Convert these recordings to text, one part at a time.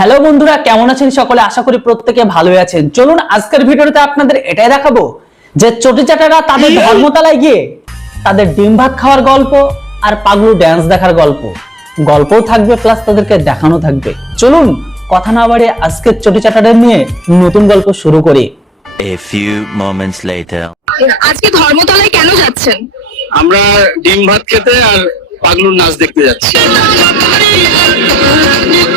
Hello বন্ধুরা কেমন আছেন সকলে? আশা করি প্রত্যেকে ভালোই আছেন। চলুন আজকের ভিডিওতে আপনাদের এটাই দেখাবো যে চটি চাটারা তাদের ধর্মতলায় গিয়ে তাদের ডিম ভাত খাওয়ার গল্প আর পাগলু ড্যান্স দেখার গল্প। গল্পও থাকবে প্লাস তাদেরকে দেখানো থাকবে। চলুন কথা না বাড়িয়ে আজকের চটি চাটাদের নিয়ে নতুন গল্প শুরু করি। A few moments later. আজকে ধর্মতলায় কেন যাচ্ছেন? আমরা ডিম ভাত খেতে আর পাগলুর নাচ দেখতে যাচ্ছি।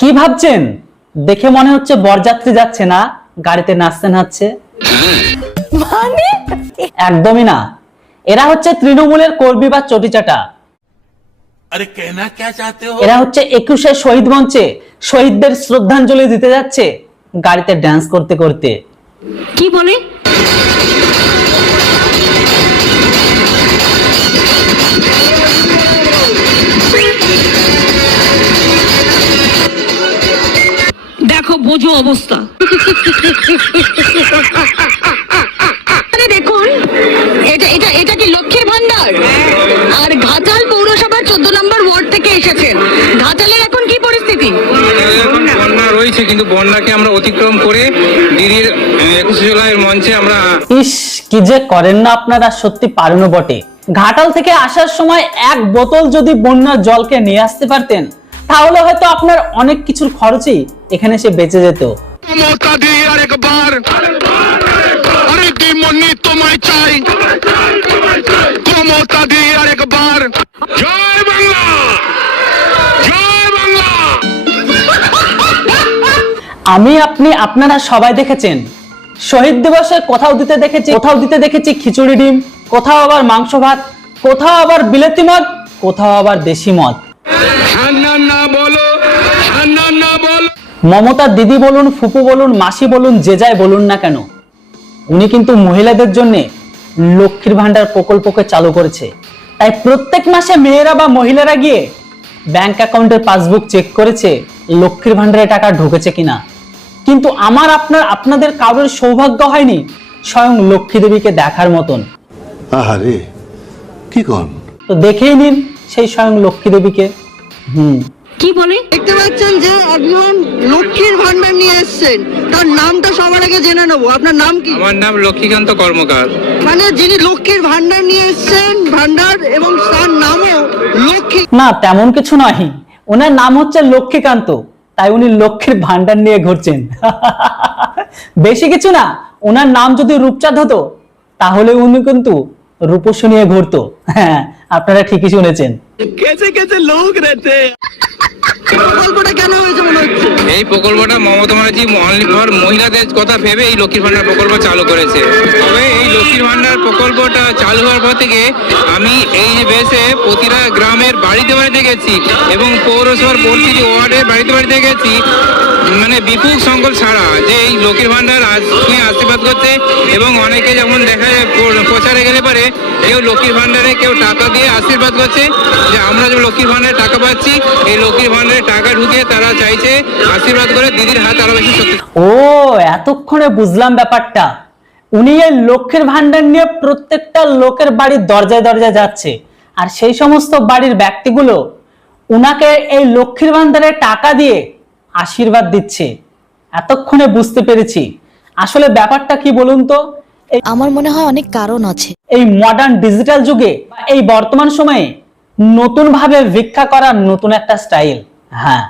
কি ভাবছেন? দেখে মনে হচ্ছে বরযাত্রী যাচ্ছে না গাড়িতে নাচতে নাচছে। মানে? একদমই না। এরা হচ্ছে তৃণমূলের কর্মী বা চটিচাটা। আরে এরা হচ্ছে একুশে শহীদ মঞ্চে শহীদদের শ্রদ্ধাঞ্জলি দিতে যাচ্ছে গাড়িতে ড্যান্স করতে করতে। কি বলে? বোঝো অবস্থা। দেখুন এটা এটা এটা কি লক্ষ্মীর ভান্ডার আর ঘাটাল পৌরসভার চোদ্দ নম্বর ওয়ার্ড থেকে এসেছেন। ঘাটালের এখন কি পরিস্থিতি? বন্যা রয়েছে কিন্তু বন্যাকে আমরা অতিক্রম করে দিদির একুশে জুলাইয়ের মঞ্চে আমরা ইস কি যে করেন না আপনারা সত্যি বটে। ঘাটাল থেকে আসার সময় এক বোতল যদি বন্যার জলকে নিয়ে আসতে পারতেন তাহলে হয়তো আপনার অনেক কিছুর খরচই এখানে সে বেঁচে যেত। আরেকবার তোমায় চাই। মমতা দি আরেকবার। জয় বাংলা জয় বাংলা। আমি আপনি আপনারা সবাই দেখেছেন। শহীদ দিবসে কোথাও দিতে দেখেছি কোথাও দিতে দেখেছি খিচুড়ি ডিম কোথাও আবার মাংস ভাত কোথাও আবার বিলেতি মদ কোথাও আবার দেশি মদ ঠান্ডা না বলো ঠান্ডা না মমতা দিদি বলুন ফুপু বলুন মাসি বলুন যে যাই বলুন না কেন উনি কিন্তু মহিলাদের জন্য লক্ষ্মীর ভাণ্ডার প্রকল্পকে চালু করেছে। তাই প্রত্যেক মাসে মেয়েরা বা মহিলারা গিয়ে ব্যাংক অ্যাকাউন্টের পাসবুক চেক করেছে লক্ষ্মীর ভান্ডারে টাকা ঢুকেছে কিনা। কিন্তু আমার আপনার আপনাদের কারোর সৌভাগ্য হয়নি স্বয়ং লক্ষ্মী দেবীকে দেখার মতন। আহারে কি কন? তো দেখেই নিন সেই স্বয়ং লক্ষ্মী দেবীকে। হুম। কি বলে? দেখতে পাচ্ছেন যে একজন লক্ষ্মীর ভান্ডার নিয়ে এসেছেন। তার নামটা সবার আগে জেনে নেব। আপনার নাম কি? আমার নাম লক্ষ্মীকান্ত কর্মকার। মানে যিনি লক্ষ্মীর ভান্ডার নিয়ে এসেছেন ভান্ডার এবং তার নামও লক্ষ্মী। না তেমন কিছু নয়। ওনার নাম হচ্ছে লক্ষ্মীকান্ত। তাই উনি লক্ষ্মীর ভান্ডার নিয়ে ঘুরছেন। বেশি কিছু না। ওনার নাম যদি রূপচাঁদ হতো তাহলে উনি কিন্তু রূপসী নিয়ে ঘুরতো। হ্যাঁ আপনারা ঠিকই শুনেছেন। কেসে কেসে লোক রেতে প্রকল্পটা কেন হয়েছে মনে হচ্ছে? এই প্রকল্পটা মমতা ব্যানার্জি অনলি ফর মহিলাদের কথা ভেবে এই লক্ষ্মীর ভান্ডার প্রকল্প চালু করেছে। তবে এই লক্ষ্মীর ভান্ডার প্রকল্পটা চালু হওয়ার পর থেকে আমি এই বেসে প্রতিটা গ্রামের বাড়িতে বাড়িতে গেছি এবং পৌরসভার প্রতিটি ওয়ার্ডের বাড়িতে বাড়িতে গেছি। মানে বিপুল সংকল ছাড়া যে এই লক্ষ্মীর ভান্ডার আজকে আশীর্বাদ করতে এবং অনেকে যেমন দেখা যায় প্রচারে গেলে পারে, কেউ লক্ষ্মীর ভান্ডারে কেউ টাকা দিয়ে আশীর্বাদ করছে যে আমরা যে লক্ষ্মীর ভান্ডারে টাকা পাচ্ছি, এই লক্ষ্মীর ভান্ডারে টাকা ঢুকিয়ে তারা চাইছে আশীর্বাদ করে দিদির হাত আরও বেশি শক্তি ও, এতক্ষণে বুঝলাম ব্যাপারটা। উনি এই লক্ষ্মীর ভান্ডার নিয়ে প্রত্যেকটা লোকের বাড়ির দরজায় দরজায় যাচ্ছে। আর সেই সমস্ত বাড়ির ব্যক্তিগুলো, উনাকে এই লক্ষ্মীর ভান্ডারে টাকা দিয়ে আশীর্বাদ দিচ্ছে। এতক্ষণে বুঝতে পেরেছি। আসলে ব্যাপারটা কি বলুন তো? আমার মনে হয় অনেক কারণ আছে। এই মডার্ন ডিজিটাল যুগে এই বর্তমান সময়ে নতুন ভাবে ভিক্ষা করার নতুন একটা স্টাইল হ্যাঁ।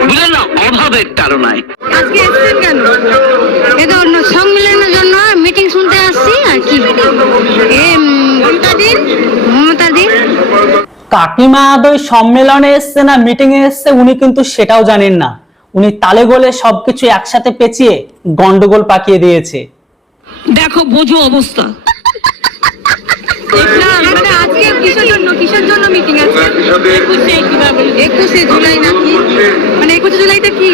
বুঝলেন অভাবের তাড়নায় আজকে এসেছেন কেন? এটা অন্য সম্মেলনের জন্য মিটিং শুনতে আসছি আর কি? এ মমতা দিন কাকিমা আদৌ সম্মেলনে এসছে না মিটিং এ এসছে উনি কিন্তু সেটাও জানেন না। উনি তালে গোলে সবকিছু একসাথে পেঁচিয়ে গন্ডগোল পাকিয়ে দিয়েছে। দেখো বোঝো অবস্থা। আজকে কিসের জন্য? কিসের জন্য মিটিং আছে? একুশে জুলাই নাকি? মানে একুশে জুলাইটা কি?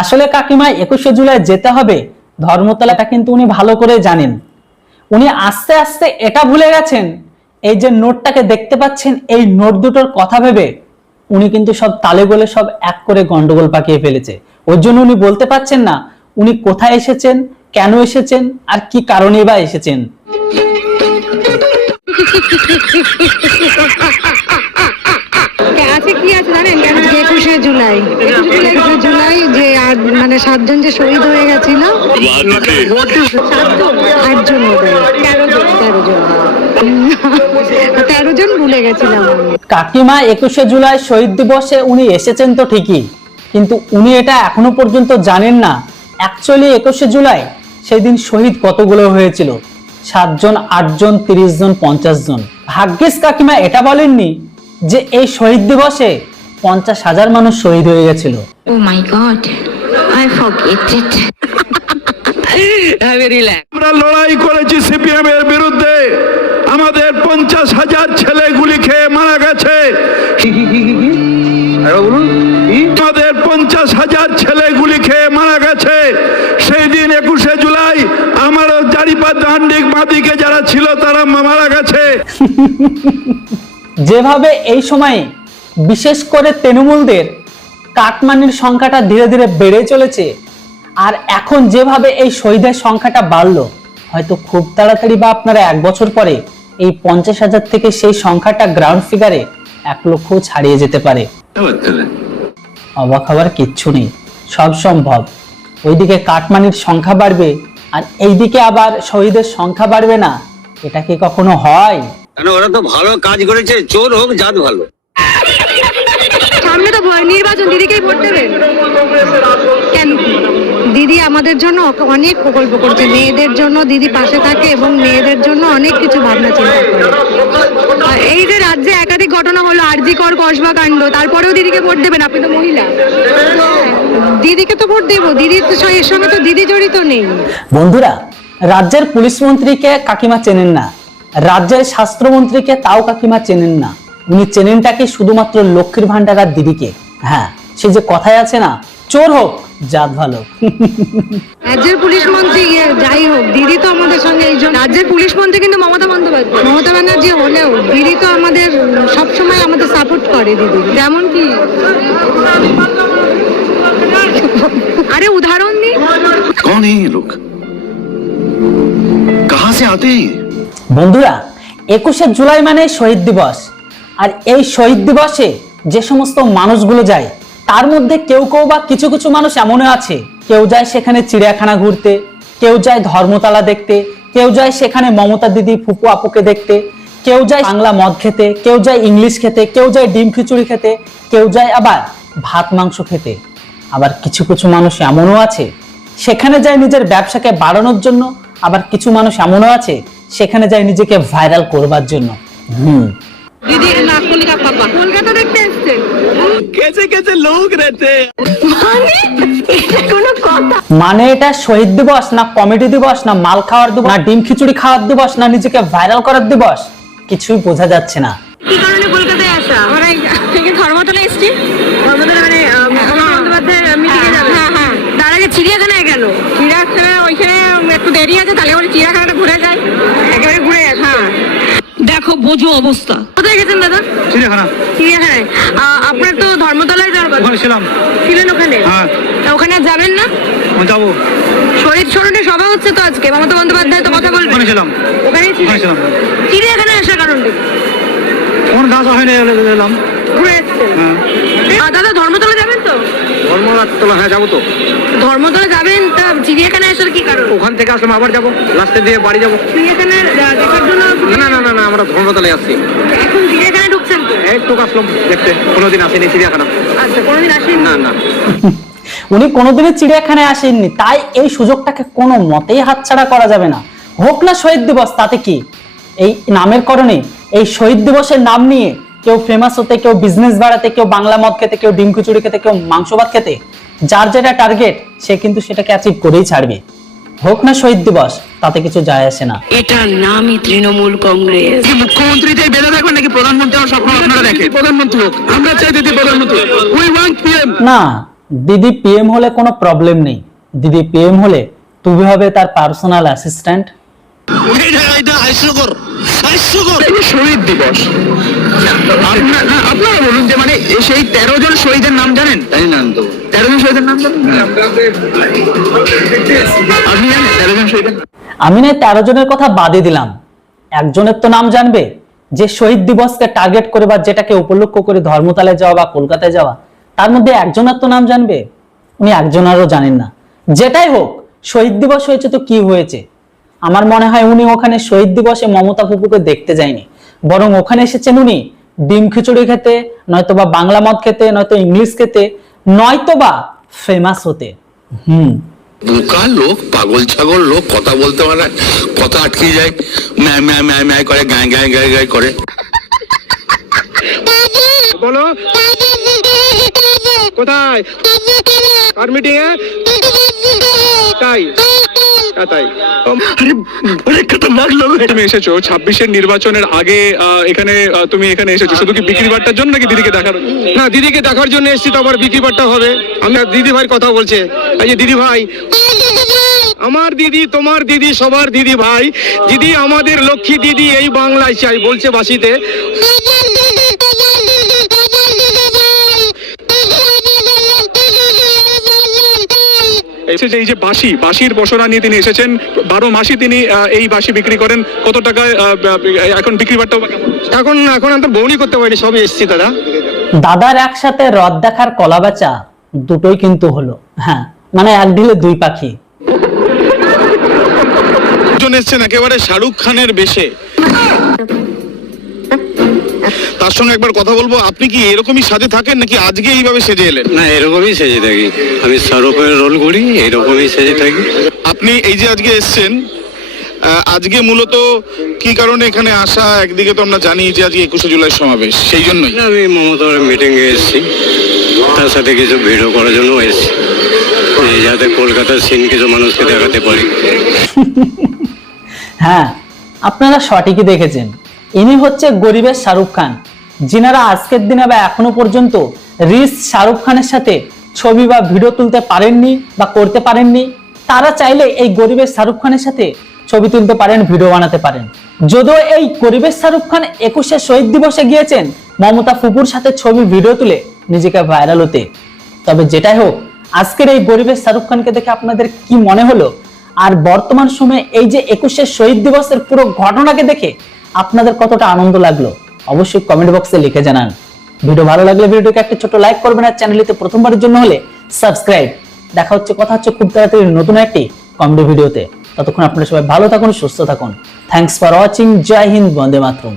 আসলে কাকিমা, একুশে জুলাই যেতে হবে। ধর্মতলাটা কিন্তু উনি ভালো করে জানেন। উনি আস্তে আস্তে এটা ভুলে গেছেন, এই যে নোটটাকে দেখতে পাচ্ছেন, এই নোট দুটোর কথা ভেবে উনি কিন্তু সব তালে বলে সব এক করে গন্ডগোল পাকিয়ে ফেলেছে। ওর জন্য উনি বলতে পারছেন না, উনি কোথায় এসেছেন, কেন এসেছেন, আর কি কারণে বা এসেছেন। জানেন কেন? একুশে জুলাই। একুশে জুলাই যে মানে সাতজন যে শহীদ হয়ে গেছিল আটজন তেরো জন তেরো জন ভুলে গেছিলাম কাকিমা একুশে জুলাই শহীদ দিবসে উনি এসেছেন তো ঠিকই কিন্তু উনি এটা এখনও পর্যন্ত জানেন না। অ্যাকচুয়ালি একুশে জুলাই সেই দিন শহীদ কতগুলো হয়েছিল? সাতজন আটজন তিরিশ জন পঞ্চাশ জন ভাগ্যিস কাকিমা এটা বলেননি যে এই শহীদ দিবসে পঞ্চাশ হাজার মানুষ শহীদ হয়ে গেছিল। ও my god I forget it আমরা লড়াই করেছি সিপিএম এর বিরুদ্ধে। আমাদের পঞ্চাশ হাজার ছেলে গুলি খেয়ে মারা গেছে। আমাদের পঞ্চাশ হাজার ছেলে গুলি খেয়ে মারা গেছে। সেই দিন একুশে জুলাই আমারও জারিপাত দান্ডিক মাদিকে যারা ছিল তারা মারা গেছে। যেভাবে এই সময়ে বিশেষ করে তৃণমূলদের কাটমানির সংখ্যাটা ধীরে ধীরে বেড়ে চলেছে। আর এখন যেভাবে এই শহীদের সংখ্যাটা বাড়লো, হয়তো খুব তাড়াতাড়ি বা আপনারা এক বছর পরে এই পঞ্চাশ হাজার থেকে সেই সংখ্যাটা গ্রাউন্ড ফিগারে এক লক্ষ ছাড়িয়ে যেতে পারে। অবাক হওয়ার কিচ্ছু নেই, সব সম্ভব। ওইদিকে কাটমানির সংখ্যা বাড়বে, আর এইদিকে আবার শহীদের সংখ্যা বাড়বে না, এটা কি কখনো হয়? ওরা তো ভালো কাজ করেছে, চোর হোক, জাত ভালো। সামনে তো নির্বাচন দিদিকেই ভোট দেবেন কেন? দিদি আমাদের জন্য অনেক প্রকল্প করছে। মেয়েদের জন্য দিদি পাশে থাকে এবং মেয়েদের জন্য অনেক কিছু ভাবনা চিন্তা করে। এই যে রাজ্যে একাধিক ঘটনা হলো, আরজি কর কসবা কাণ্ড, তারপরেও দিদিকে ভোট দেবেন? আপনি তো মহিলা। দিদিকে তো ভোট দেবো। দিদির এর সঙ্গে তো দিদি জড়িত নেই। বন্ধুরা, রাজ্যের পুলিশ মন্ত্রীকে কাকিমা চেনেন না। রাজ্যের স্বাস্থ্যমন্ত্রীকে তাও কাকিমা চেনেন না। উনি চেনেনটাকে শুধুমাত্র লক্ষ্মীর ভান্ডারার দিদিকে? হ্যাঁ সে যে কথায় আছে না চোর হোক জাত ভালো। রাজ্যের পুলিশ মন্ত্রী ইয়ে, যাই হোক দিদি তো আমাদের সঙ্গে এই রাজ্যের পুলিশ মন্ত্রী কিন্তু মমতা বন্দ্যোপাধ্যায়। মমতা ব্যানার্জি হলেও দিদি তো আমাদের সবসময় আমাদের সাপোর্ট করে দিদি। যেমন কি? আরে উদাহরণ দি কোন লোক কাহা সে আতে বন্ধুরা একুশে জুলাই মানে শহীদ দিবস। আর এই শহীদ দিবসে যে সমস্ত মানুষগুলো যায়, তার মধ্যে কেউ কেউ বা কিছু কিছু মানুষ এমনও আছে। কেউ যায় সেখানে চিড়িয়াখানা ঘুরতে, কেউ যায় ধর্মতলা দেখতে, কেউ যায় সেখানে মমতা দিদি ফুপু আপুকে দেখতে, কেউ যায় বাংলা মদ খেতে, কেউ যায় ইংলিশ খেতে, কেউ যায় ডিম খিচুড়ি খেতে, কেউ যায় আবার ভাত, মাংস খেতে। আবার কিছু কিছু মানুষ এমনও আছে, সেখানে যায় নিজের ব্যবসাকে বাড়ানোর জন্য, আবার কিছু মানুষ এমনও আছে, সেখানে যায় নিজেকে ভাইরাল করবার জন্য। হুম। দিদি নাকলিকা পাপা। কলকাতা দেখতে এসছেন কেসে কেসে লোক রেতে মানে? এটা মানে এটা শহীদ দিবস না কমেডি দিবস না মাল খাওয়ার দিবস না ডিম খিচুড়ি খাওয়ার দিবস না নিজেকে ভাইরাল করার দিবস? কিছুই বোঝা যাচ্ছে না। কি কারণে কলকাতায় আসা? আমরা ধর্মতলা এসছি। ধর্মতলা মানে হ্যাঁ হ্যাঁ। চিড়িয়াখানায় গেল। চিড়িয়াখানা ওইখানে একটু দেরি আছে তাহলে ওই চিড়িয়াখানাটা ঘুরে বোঝো অবস্থা। কোথায় গেছেন দাদা? চিড়িয়াখানা। চিড়িয়াখানায়। আপনার তো ধর্মতলায় যাওয়ার কথা। ওখানে ছিলাম। ছিলেন ওখানে? হ্যাঁ। তা ওখানে আর যাবেন না? যাব। শরীর স্মরণে সভা হচ্ছে তো আজকে। মমতা বন্দ্যোপাধ্যায় তো কথা বলবেন। ওখানে ছিলাম। ওখানে ছিলাম। চিড়িয়াখানায় আসার কারণটা কি? কোন গাছ হয়নি এলাম। ঘুরে আর দাদা ধর্মতলা তো? ধর্মতলা হ্যাঁ যাব তো। ধর্মতলা যাবেন? তা চিড়িয়াখানায় আসার কি কারণ? ওখান থেকে আসলাম আবার যাব। লাস্টে দিয়ে বাড়ি যাব। চিড়িয়াখানা দেখার জন্য না না না না আমরা ধর্মতলায় আসছি। এখন চিড়িয়াখানায় ঢুকছেন তো? এই তো আসলাম দেখতে। কোনোদিন আসেনি চিড়িয়াখানা। আচ্ছা কোনোদিন আসেন না না। উনি কোনোদিনই চিড়িয়াখানায় আসেননি। তাই এই সুযোগটাকে কোনো মতেই হাতছাড়া করা যাবে না। হোক না শহীদ দিবস তাতে কি? এই নামের কারণে এই শহীদ দিবসের নাম নিয়ে কেউ ফেমাস হতে কেউ বিজনেস বাড়াতে কেউ বাংলা মদ খেতে কেউ ডিম খিচুড়ি খেতে কেউ মাংস ভাত খেতে যার যেটা টার্গেট সে কিন্তু সেটাকে অ্যাচিভ করেই ছাড়বে হোক না শহীদ দিবস তাতে কিছু যায় আসে না এটার নামই তৃণমূল কংগ্রেস মুখ্যমন্ত্রীদের বেঁধে দেখবেন নাকি প্রধানমন্ত্রী আমার স্বপ্ন আপনারা দেখেন প্রধানমন্ত্রী হোক আমরা চাই দিদি প্রধানমন্ত্রী উই ওয়ান্ট পিএম না দিদি পিএম হলে কোনো প্রবলেম নেই দিদি পিএম হলে তুমি হবে তার পার্সোনাল অ্যাসিস্ট্যান্ট এটা এটা হাস্যকর হাস্যকর। শহীদ দিবস? আপনারা বলুন যে মানে সেই তেরো জন শহীদের নাম জানেন? তাই তো তেরো জন শহীদের নাম জানেন? আপনি জানেন তেরো জন শহীদের আমি না তেরো জনের কথা বাদই দিলাম। একজনের তো নাম জানবে। যে শহীদ দিবসকে টার্গেট করে বা যেটাকে উপলক্ষ করে ধর্মতলায় যাওয়া বা কলকাতায় যাওয়া তার মধ্যে একজনের তো নাম জানবে। উনি একজনেরও জানেন না। যেটাই হোক শহীদ দিবস হয়েছে তো কি হয়েছে? আমার মনে হয় উনি ওখানে শহীদ দিবসে মমতা ফুপুকে দেখতে যায়নি। বরং ওখানে এসেছেন উনি। ডিম খিচুড়ি খেতে নয়তো বা বাংলা মদ খেতে নয়তো ইংলিশ খেতে নয়তো বা ফেমাস হতে। হুম। বোকা লোক পাগল ছাগল লোক কথা বলতে পারে কথা আটকে যায় ম্যা ম্যা ম্যা ম্যা করে গায়ে গায়ে গায়ে গায়ে করে। বলো। কোথায়? কার মিটিং এ তাই। তাই। আরে খতরনাক লোক। তুমি এসেছ ছাব্বিশের নির্বাচনের আগে আহ, এখানে আহ, তুমি এখানে এসেছ। শুধু কি বিক্রি বাট্টার জন্য নাকি দিদিকে দেখার না দিদিকে দেখার জন্য এসেছি তো আবার বিক্রি বাট্টা হবে। আমরা দিদি কথা বলছে। এই যে দিদি ভাই। আমার দিদি তোমার দিদি সবার দিদি ভাই। দিদি আমাদের লক্ষ্মী দিদি এই বাংলায় চাই বলছে বাসিতে। এসেছে এই যে বাঁশি বাঁশির বসরা নিয়ে তিনি এসেছেন। বারো মাসি তিনি এই বাঁশি বিক্রি করেন। কত টাকায় এখন বিক্রি বাট্টাও বা কেমন? এখন এখন আমি তো বৌনি করতে পারিনি সবই এসেছি দাদা। দাদার একসাথে রদ দেখার কলা বেচা দুটোই কিন্তু হলো। হ্যাঁ মানে এক ঢিলে দুই পাখি। জন এসছেন একেবারে শাহরুখ খানের বেশে। তার সঙ্গে একবার কথা বলব। আপনি কি এরকমই সাজে থাকেন নাকি আজকে এইভাবে সেজে এলেন? না এরকমই সেজে থাকি। আমি শাহরুখের রোল করি এরকমই সেজে থাকি। আপনি এই যে আজকে এসছেন আহ, আজকে মূলত কি কারণে এখানে আসা? একদিকে তো আমরা জানি যে আজকে একুশে জুলাই সমাবেশ সেই জন্যই। আমি মমতার মিটিংয়ে এসেছি। তার সাথে কিছু ভিডিও করার জন্য এসেছি। এই যাতে কলকাতার সিন কিছু মানুষকে দেখাতে পারি। হ্যাঁ আপনারা সঠিকই দেখেছেন। ইনি হচ্ছে গরিবের শাহরুখ খান। যিনারা আজকের দিনে বা এখনও পর্যন্ত রিস শাহরুখ খানের সাথে ছবি বা ভিডিও তুলতে পারেননি বা করতে পারেননি, তারা চাইলে এই গরিবের শাহরুখ খানের সাথে ছবি তুলতে পারেন ভিডিও বানাতে পারেন। যদিও এই গরিবের শাহরুখ খান একুশে শহীদ দিবসে গিয়েছেন, মমতা ফুপুর সাথে ছবি ভিডিও তুলে নিজেকে ভাইরাল হতে। তবে যেটাই হোক, আজকের এই গরিবের শাহরুখ খানকে দেখে আপনাদের কি মনে হলো? আর বর্তমান সময়ে এই যে একুশে শহীদ দিবসের পুরো ঘটনাকে দেখে আপনাদের কতটা আনন্দ লাগল? অবশ্যই কমেন্ট বক্সে লিখে জানান। ভিডিও ভালো লাগলে ভিডিওকে একটা ছোট লাইক করবেন আর চ্যানেলটিতে প্রথমবারের জন্য হলে সাবস্ক্রাইব দেখা হচ্ছে, কথা হচ্ছে খুব তাড়াতাড়ি নতুন একটি কমেডি ভিডিওতে। ততক্ষণ আপনারা সবাই ভালো থাকুন, সুস্থ থাকুন। থ্যাংকস ফর ওয়াচিং জয় হিন্দ, বন্দে মাতরম।